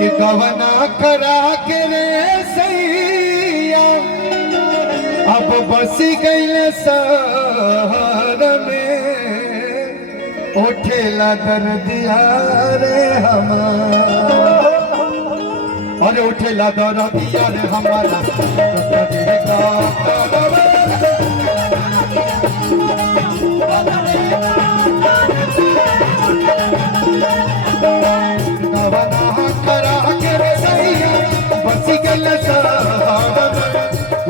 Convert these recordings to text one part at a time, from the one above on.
कि गवना करा के रे सैया अब बसी गईल शहर में उठेला दर्दिया रे हमारा अरे उठेला दर्दिया रे हमारा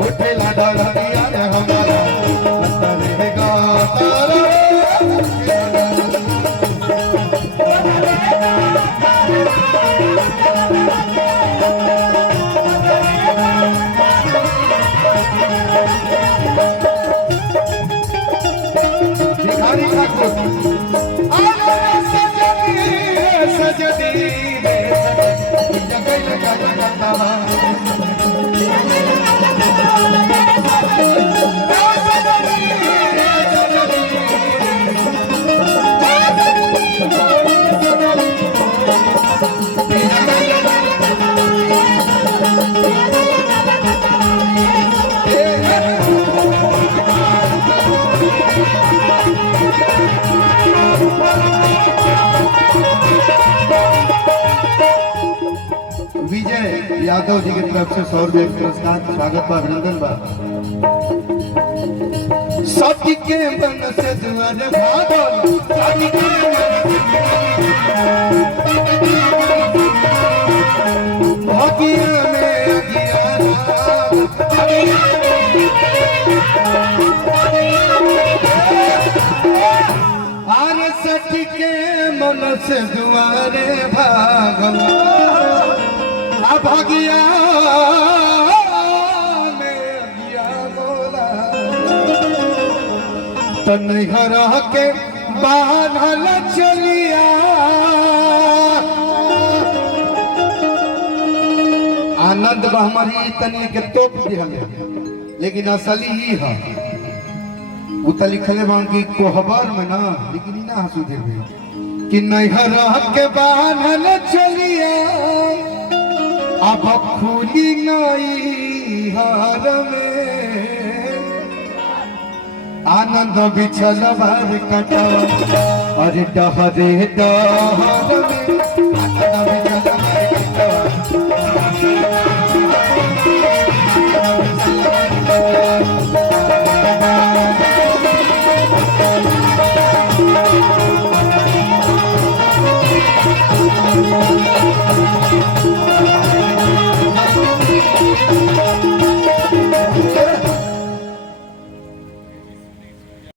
उठेला दर्दिया रे हमारा भिखारी ठाकुर सजदी विजय यादव जी की तरफ से 100 रुपये पुरस्कार स्वागत बा अभिनंदन बा सती के बन से दुआर भागल सती के भागिया में आरे सती के मन से दुआरे भागल भागिया में गया बोला तनहरा के बांधल चलिया आनंद हमारी तनी के तोप दिहल लेकिन असली ही है उत लिखले बाकी कोहबर में ना लेकिन ना हंसू देवे कि नहरा के बांधल चलिया अब खुली नई हार में आनंद बिछल भर कटा अरे डहरे डहर में